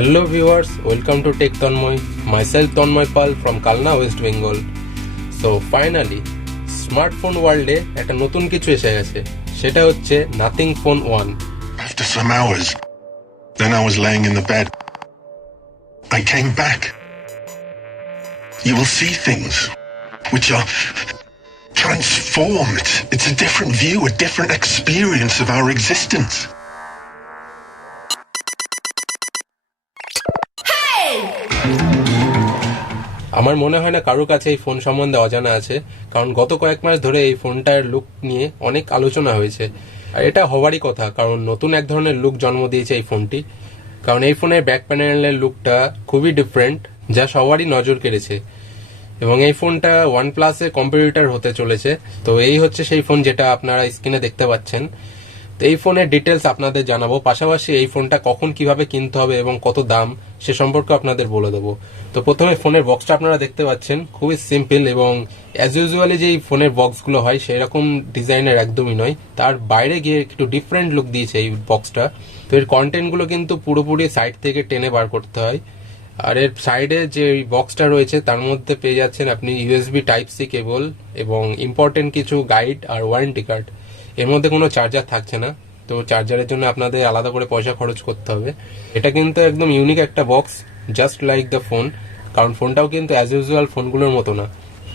Hello viewers, welcome to Tech Tanmoy. Myself Tanmoy Pal from Kalna, West Bengal. So finally, smartphone world এ একটা নতুন কিছু এসে গেছে। সেটা হচ্ছে Nothing Phone 1. After some hours, then I was laying in the bed. I came back. You will see things which are transformed. It's a different view, a different experience of our existence. আমার মনে হয় না কারোর কাছে এই phone সম্বন্ধে অজানা আছে, কারণ গত কয়েক মাস ধরে এই ফোনটার লুক নিয়ে অনেক আলোচনা হয়েছে। আর এটা হওয়ারই কথা, কারণ নতুন এক ধরনের লুক জন্ম দিয়েছে এই ফোনটি। কারণ এই ফোনের ব্যাক প্যানেলের লুকটা খুবই ডিফারেন্ট, যা সবারই নজর কেড়েছে। এবং এই ফোনটা OnePlus-এর কম্পিটিটর হতে চলেছে। তো এই হচ্ছে সেই ফোন যেটা আপনারা স্ক্রিনে দেখতে পাচ্ছেন। তো এই ফোনের ডিটেলস আপনাদের জানাবো, পাশাপাশি এই ফোনটা কখন কিভাবে কিনতে হবে এবং কত দাম সে সম্পর্কে আপনাদের বলে দেবো। তো প্রথমে ফোনের বক্সটা আপনারা দেখতে পাচ্ছেন, খুবই সিম্পল এবং অ্যাজ ইউজুয়ালি যেই ফোনের বক্সগুলো হয় সেরকম ডিজাইনের একদমই নয়, তার বাইরে গিয়ে একটু ডিফারেন্ট লুক দিয়েছে এই বক্সটা। তো এর কন্টেন্টগুলো কিন্তু পুরোপুরি সাইড থেকে টেনে বার করতে হয়। আর এর সাইডে যে বক্সটা রয়েছে তার মধ্যে পেয়ে যাচ্ছেন আপনি USB Type-C কেবল এবং ইম্পর্টেন্ট কিছু গাইড আর ওয়ারেন্টি কার্ড। এর মধ্যে কোনো চার্জার থাকছে না, তো চার্জারের জন্য আপনাদের আলাদা করে পয়সা খরচ করতে হবে। এটা কিন্তু একদম ইউনিক একটা box, just like the phone. কারণ ফোনটাও কিন্তু অ্যাজ ইউজুয়াল ফোনগুলোর মতো না,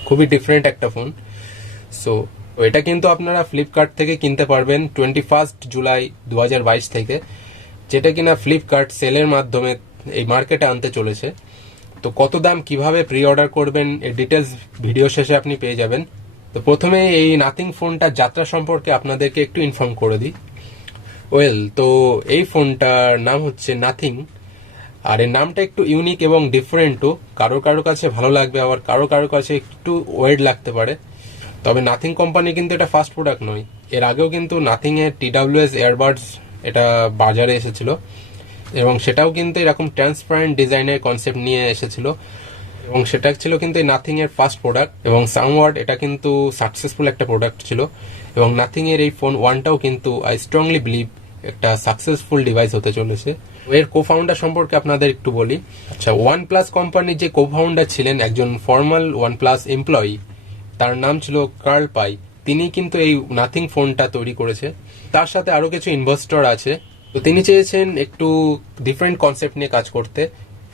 খুবই ডিফারেন্ট একটা ফোন। সো এটা কিন্তু আপনারা ফ্লিপকার্ট থেকে কিনতে পারবেন 21 জুলাই 2022 থেকে, যেটা কিনা ফ্লিপকার্ট সেলের মাধ্যমে এই মার্কেটে আনতে চলেছে। তো কত দাম, কিভাবে প্রি অর্ডার করবেন, এর ডিটেলস ভিডিও শেষে আপনি পেয়ে যাবেন। তো প্রথমে এই নাথিং ফোনটার যাত্রা সম্পর্কে আপনাদেরকে একটু ইনফর্ম করে দিই। তো এই ফোনটার নাম হচ্ছে নাথিং। আর এর নামটা একটু ইউনিক এবং ডিফারেন্টও। কারো কাছে ভালো লাগবে, আবার কারো কাছে একটু ওয়েড লাগতে পারে। তবে নাথিং কোম্পানি কিন্তু এটা ফার্স্ট প্রোডাক্ট নয়। এর আগেও কিন্তু নাথিং এর TWS ইয়ারবাডস এটা বাজারে এসেছিল এবং সেটাও কিন্তু এরকম ট্রান্সপারেন্ট ডিজাইনের কনসেপ্ট নিয়ে এসেছিল এবং সেটা ছিল কিন্তু এই নাথিং এর ফার্স্ট প্রোডাক্ট এবং সামওয়ার্ড এটা কিন্তু সাকসেসফুল একটা প্রোডাক্ট ছিল। এবং নাথিং এর এই ফোন 1টাও কিন্তু আই স্ট্রংলি বিলিভ একটা সাকসেসফুল ডিভাইস হতে চলেছে। এর কো-ফাউন্ডার সম্পর্কে আপনাদের একটু বলি। আচ্ছা, OnePlus কোম্পানির যে কো-ফাউন্ডার ছিলেন একজন ফর্মাল OnePlus এমপ্লয়ি, তার নাম ছিল কার্ল পাই। তিনি কিন্তু এই নাথিং ফোনটা তৈরি করেছে। তার সাথে আরো কিছু ইনভেস্টর আছে। তো তিনি চেয়েছেন একটু ডিফারেন্ট কনসেপ্ট নিয়ে কাজ করতে,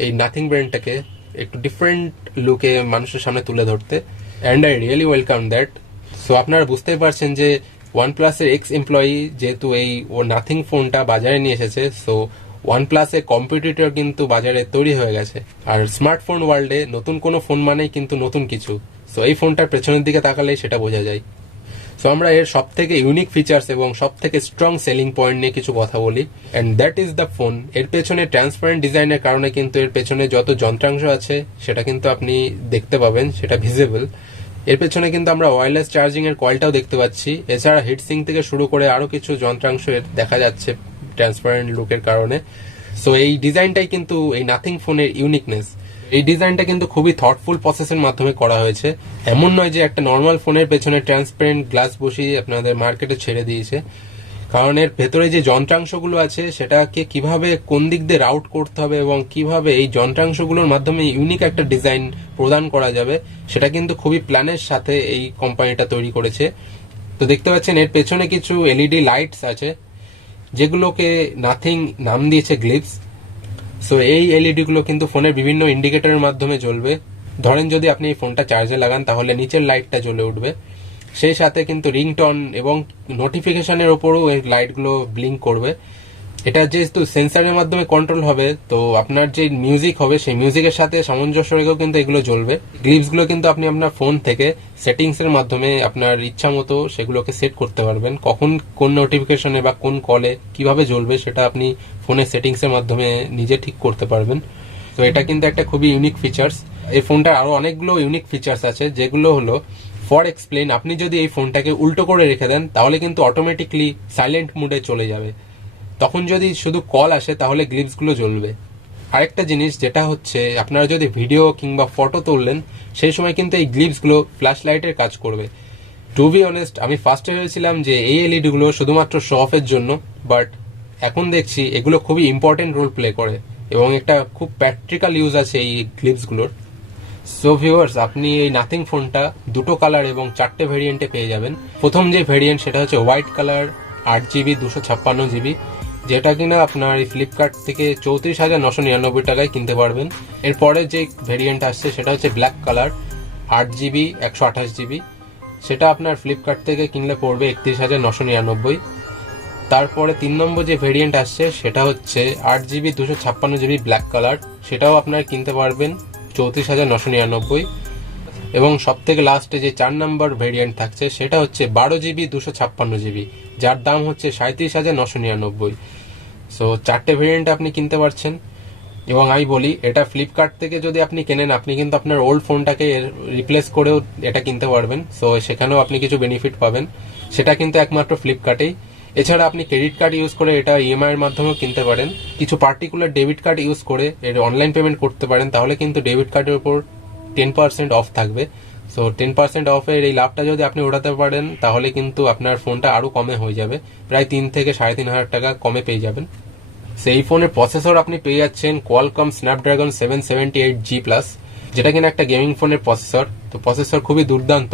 এই নাথিং ব্র্যান্ডটাকে একটু ডিফারেন্ট লুকে মানুষের সামনে তুলে ধরতে, and I really welcome that. So আপনারা বুঝতেই পারছেন যে OnePlus এর এক্স এমপ্লয়ি যেহেতু এই নাথিং ফোনটা বাজারে নিয়ে এসেছে, সো OnePlus এর কম্পিটিটর কিন্তু বাজারে তৈরি হয়ে গেছে। আর স্মার্টফোন ওয়ার্ল্ডে নতুন কোনো ফোন মানেই কিন্তু নতুন কিছু। সো এই ফোনটার পেছনের দিকে তাকালেই সেটা বোঝা যায়। সো আমরা এর সব থেকে ইউনিক ফিচার্স এবং সব থেকে স্ট্রং সেলিং পয়েন্ট নিয়ে কিছু কথা বলি, and that is the phone. এর পেছনে ট্রান্সপারেন্ট ডিজাইনের কারণে কিন্তু এর পেছনে যত যন্ত্রাংশ আছে সেটা কিন্তু আপনি দেখতে পাবেন, সেটা ভিজিবল। এর পেছনে কিন্তু আমরা ওয়্যারলেস চার্জিং এর কয়েলটাও দেখতে পাচ্ছি। এছাড়া হিটসিং থেকে শুরু করে আরো কিছু যন্ত্রাংশ দেখা যাচ্ছে ট্রান্সপারেন্ট লুকের কারণে। সো এই ডিজাইনটাই কিন্তু এই নাথিং ফোনের ইউনিকনেস। এই ডিজাইনটা কিন্তু খুবই থটফুল প্রসেসের মাধ্যমে করা হয়েছে। এমন নয় যে একটা নর্মাল ফোনের পেছনে ট্রান্সপারেন্ট গ্লাস বসিয়ে আপনাদের মার্কেটে ছেড়ে দিয়েছে। কারণ এর ভেতরে যে যন্ত্রাংশগুলো আছে সেটাকে কিভাবে কোন দিক দিয়ে রাউট করতে হবে এবং কিভাবে এই যন্ত্রাংশগুলোর মাধ্যমে ইউনিক একটা ডিজাইন প্রদান করা যাবে, সেটা কিন্তু খুবই প্ল্যানের সাথে এই কোম্পানিটা তৈরি করেছে। তো দেখতে পাচ্ছেন এর পেছনে কিছু LED লাইটস আছে, যেগুলোকে নাথিং নাম দিয়েছে গ্লিপস। সো এই LED গুলো কিন্তু ফোনের বিভিন্ন ইন্ডিকেটরের মাধ্যমে জ্বলবে। ধরেন যদি আপনি এই ফোনটা চার্জে লাগান তাহলে নিচের লাইটটা জ্বলে উঠবে। সেই সাথে কিন্তু রিংটন এবং নোটিফিকেশনের ওপরও এই লাইটগুলো ব্লিঙ্ক করবে। এটা যেহেতু সেন্সারের মাধ্যমে কন্ট্রোল হবে, তো আপনার যে মিউজিক হবে সেই মিউজিকের সাথে সামঞ্জস্য রেখেও কিন্তু এগুলো জ্বলবে। গ্লিপসগুলো কিন্তু আপনি আপনার ফোন থেকে সেটিংসের মাধ্যমে আপনার ইচ্ছা মতো সেগুলোকে সেট করতে পারবেন। কখন কোন নোটিফিকেশনে বা কোন কলে কিভাবে জ্বলবে সেটা আপনি ফোনের সেটিংসের মাধ্যমে নিজে ঠিক করতে পারবেন। তো এটা কিন্তু একটা খুবই ইউনিক ফিচার্স। এই ফোনটার আরো অনেকগুলো ইউনিক ফিচার্স আছে, যেগুলো হলো ফর এক্সপ্লেন। আপনি যদি এই ফোনটাকে উল্টো করে রেখে দেন তাহলে কিন্তু অটোমেটিকলি সাইলেন্ট মুডে চলে যাবে। তখন যদি শুধু কল আসে তাহলে গ্লিপসগুলো জ্বলবে। আরেকটা জিনিস যেটা হচ্ছে, আপনারা যদি ভিডিও কিংবা ফটো তুললেন সেই সময় কিন্তু এই গ্লিপসগুলো ফ্ল্যাশ লাইটের কাজ করবে। টু বি অনেস্ট, আমি ফার্স্টে ভেবেছিলাম যে এই LED গুলো শুধুমাত্র শো অফের জন্য, বাট এখন দেখছি এগুলো খুবই ইম্পর্টেন্ট রোল প্লে করে। এবং একটা খুব প্র্যাকটিক্যাল ইউজ আছে এই ক্লিপসগুলোর। সো ভিউয়ার্স, আপনি এই নাথিং ফোনটা দুটো কালার এবং 4টে ভেরিয়েন্টে পেয়ে যাবেন। প্রথম যে ভেরিয়েন্ট সেটা হচ্ছে হোয়াইট কালার 8GB 256GB, যেটা কিনা আপনার এই ফ্লিপকার্ট থেকে 34,999 টাকায় কিনতে পারবেন। এরপরে যে ভেরিয়েন্ট আসছে সেটা হচ্ছে ব্ল্যাক কালার 8GB 128GB, সেটা আপনার ফ্লিপকার্ট থেকে কিনলে পড়বে 31,999। তারপরে 3 নম্বর যে ভেরিয়েন্ট আসছে সেটা হচ্ছে 8GB 256GB ব্ল্যাক কালার, সেটাও আপনার কিনতে পারবেন 34,999। এবং সব থেকে লাস্টে যে 4 নম্বর ভেরিয়েন্ট থাকছে সেটা হচ্ছে 12GB 256GB, যার দাম হচ্ছে 37,999। সো 4টে ভেরিয়েন্ট আপনি কিনতে পারছেন। এবং আমি বলি, এটা ফ্লিপকার্ট থেকে যদি আপনি কেনেন, আপনি কিন্তু আপনার ওল্ড ফোনটাকে রিপ্লেস করেও এটা কিনতে পারবেন। সো সেখানেও আপনি কিছু বেনিফিট পাবেন, সেটা কিন্তু একমাত্র ফ্লিপকার্টেই। এছাড়া আপনি ক্রেডিট কার্ড ইউজ করে এটা ইএমআই এর মাধ্যমেও কিনতে পারেন। কিছু পার্টিকুলার ডেবিট কার্ড ইউজ করে এর অনলাইন পেমেন্ট করতে পারেন, তাহলে কিন্তু ডেবিট কার্ডের উপর 10% অফ থাকবে। সো 10% অফের এই লাভটা যদি আপনি ওঠাতে পারেন, তাহলে কিন্তু আপনার ফোনটা আরো কমে হয়ে যাবে, প্রায় 3 থেকে 3,500 টাকা কমে পেয়ে যাবেন। সেই ফোনের প্রসেসর আপনি পেয়ে যাচ্ছেন কোয়ালকম স্ন্যাপড্রাগন 778G+, যেটা কিনা একটা গেমিং ফোনের প্রসেসর। তো প্রসেসর খুবই দুর্দান্ত,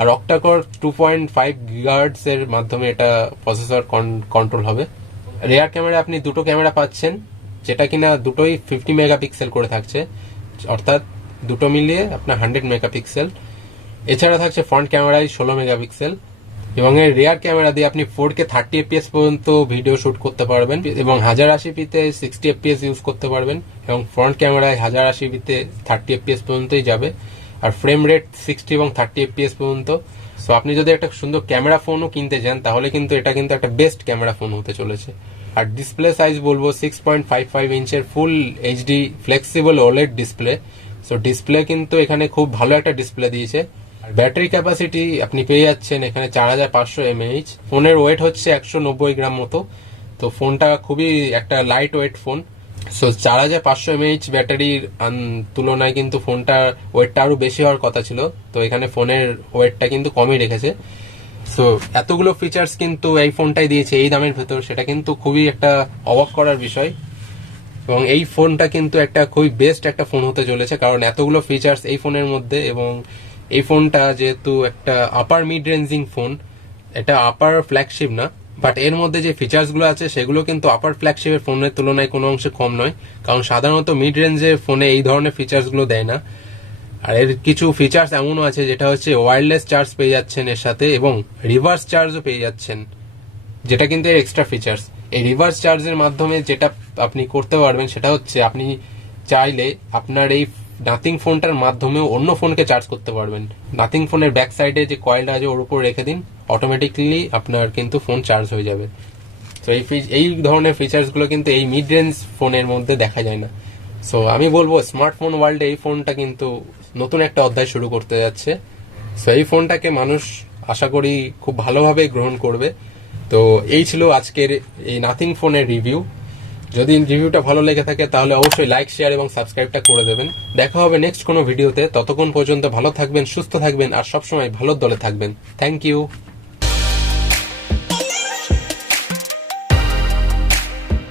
আর অক্টাকোর 2.5 GHz এর মাধ্যমে এটা প্রসেসর কন্ট্রোল হবে। রেয়ার ক্যামেরা আপনি দুটো ক্যামেরা পাচ্ছেন, যেটা কিনা দুটোই 50 মেগাপিক্সেল করে থাকছে, অর্থাৎ দুটো মিলিয়ে আপনার 100 মেগাপিক্সেল। এছাড়া থাকছে ফ্রন্ট ক্যামেরায় 16 মেগাপিক্সেল, এবং এর রেয়ার ক্যামেরা দিয়ে আপনি 4K 30 FPS পর্যন্ত ভিডিও শুট করতে পারবেন, এবং 1080p-তে 60 FPS ইউজ করতে পারবেন, এবং ফ্রন্ট ক্যামেরায় 1080p-তে 30 FPS পর্যন্তই যাবে, আর ফ্রেম রেট 60 এবং 30 FPS পর্যন্ত। সো আপনি যদি একটা সুন্দর ক্যামেরা ফোনও কিনতে চান, তাহলে কিন্তু এটা কিন্তু একটা বেস্ট ক্যামেরা ফোন হতে চলেছে। আর ডিসপ্লে সাইজ বলবো 6.55 ইঞ্চের ফুল HD flexible OLED display. So display কিন্তু এখানে খুব ভালো একটা ডিসপ্লে দিয়েছে। আর ব্যাটারি ক্যাপাসিটি আপনি পেয়ে যাচ্ছেন এখানে 4,500 mAh। ফোনের ওয়েট হচ্ছে 190 গ্রাম মতো। তো ফোনটা খুবই একটা light weight phone. So 4,500 mAh ব্যাটারির তুলনায় কিন্তু ফোনটার ওয়েটটা আরো বেশি হওয়ার কথা ছিল, তো এখানে ফোনের ওয়েটটা কিন্তু কমই রেখেছে। সো এতগুলো ফিচার্স কিন্তু এই ফোনটাই দিয়েছে এই দামের ভেতর, সেটা কিন্তু খুবই একটা অবাক করার বিষয়। এবং এই ফোনটা কিন্তু একটা খুবই বেস্ট একটা ফোন হতে চলেছে, কারণ এতগুলো ফিচার্স এই ফোনের মধ্যে। এবং এই ফোনটা যেহেতু একটা আপার মিড রেঞ্জিং ফোন, এটা আপার ফ্ল্যাগশিপ না, বাট এর মধ্যে যে ফিচার্স গুলো আছে সেগুলো কিন্তু আপার ফ্ল্যাগশিপের ফোনের তুলনায় কোনো অংশে কম নয়, কারণ সাধারণত মিড রেঞ্জের ফোনে এই ধরনের ফিচার্স গুলো দেয় না। আর এর কিছু ফিচার্স এমনও আছে যেটা হচ্ছে ওয়্যারলেস চার্জ পেয়ে যাচ্ছেন এর সাথে, এবং রিভার্স চার্জও পেয়ে যাচ্ছেন, যেটা কিন্তু এর এক্সট্রা ফিচার্স। এই রিভার্স চার্জের মাধ্যমে যেটা আপনি করতে পারবেন সেটা হচ্ছে, আপনি চাইলে আপনার এই নাথিং ফোনটার মাধ্যমেও অন্য ফোনকে চার্জ করতে পারবেন। নাথিং ফোনের ব্যাক সাইডে যে কয়েলটা আছে ওর উপর রেখে দিন, অটোমেটিক্যালি আপনার কিন্তু ফোন চার্জ হয়ে যাবে। তো এই ধরনের ফিচার্স গুলো কিন্তু এই মিড রেঞ্জ ফোনের মধ্যে দেখা যায় না। সো আমি বলবো, স্মার্টফোন ওয়ার্ল্ডে এই ফোনটা কিন্তু নতুন একটা অধ্যায় শুরু করতে যাচ্ছে। সো এই ফোনটাকে মানুষ আশা করি খুব ভালোভাবে গ্রহণ করবে। তো এই ছিল আজকের এই নাথিং ফোনের রিভিউ। যদি রিভিউটা ভালো লেগে থাকে তাহলে অবশ্যই লাইক, শেয়ার এবং সাবস্ক্রাইবটা করে দেবেন। দেখা হবে নেক্সট কোনো ভিডিওতে। ততক্ষণ পর্যন্ত ভালো থাকবেন, সুস্থ থাকবেন, আর সবসময় ভালোর দলে থাকবেন। Thank you.